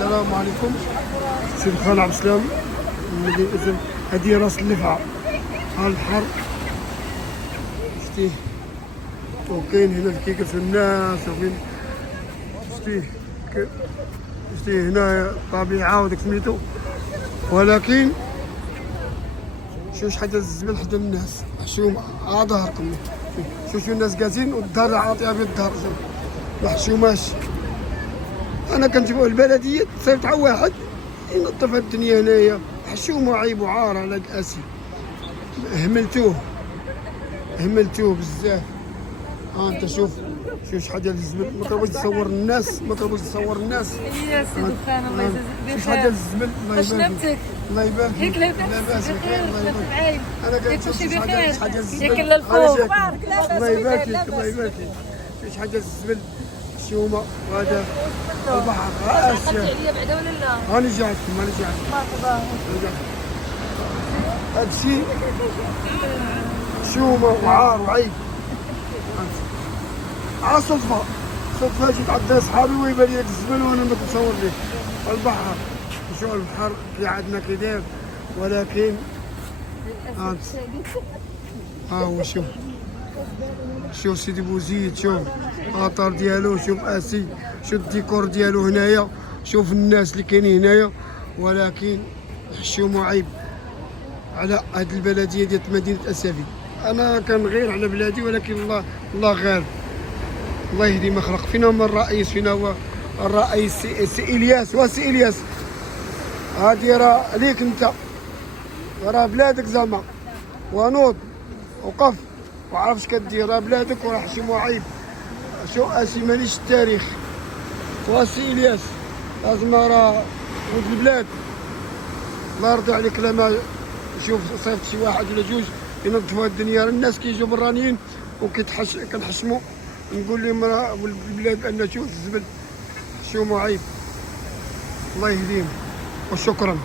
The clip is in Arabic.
السلام عليكم. سيد خان عبد السلام من مدينة إذن. هذه راس اللفعة، ها البحر شتيه، وكاين هنا الكيكة الناس، وكاين شتيه هنا الطبيعة وداك سميتو، ولكن شوش حاجة الزبل حدا الناس حشومة ظهركم. شوفوا الناس جالسين والدار عاطية بالدار ما حشوماش. انا كنتبع البلديه صيفط على واحد ينظف الدنيا هنايا، حشومه عيب وعار على الاسي. هملتوه بزاف. انت شوف شحال ديال الزبل، ما كنبغيش تصور الناس، يا سيدي خان الله يجازيك بخير. شحال ديال الزبل الله يبارك فيك. الله يبارك فيك. لاباس بخير الله يبارك فيك. انا كنشوف شحال ديال الزبل. الله يبارك فيك الله يبارك فيك. شحال ديال الزبل حشومه وهذا البحر اسيا. هاني جاتكم مرحبا. هادشي حشومه وعار وعيب. على صدفه جيت عند صحابي ويبان لي الزبل وانا ما كنتصور ليه البحر. شوف البحر في عندنا كي، ولكن ها هو شوف سيدي بوزيد، شوف الاطار ديالو، شوف اسي، شوف الديكور ديالو هنايا، شوف الناس اللي كاينين هنايا، ولكن حشومه عيب على هاد البلديه ديال مدينه اسيافي. انا كنغير على بلادي، ولكن الله غالب. الله يهدي ما خلق. فينا هو الرئيس؟ فينا هو الرئيس سي الياس. وسي الياس هادي راه ليك انت، راه بلادك زعما، ونوض وقف وعرف اش كدير، راه بلادك وراه حشومه عيب. شو اسي مانيش التاريخ. وسي الياس لازم راه ولد البلاد. الله يرضي عليك لما شوف صيفط شي واحد ولا جوج ينظفوا الدنيا. الناس كيجيو برانيين كنحشموا، نقول لهم راه ولد البلاد ان شوف الزبل حشومه عيب. الله يهديهم وشكرا.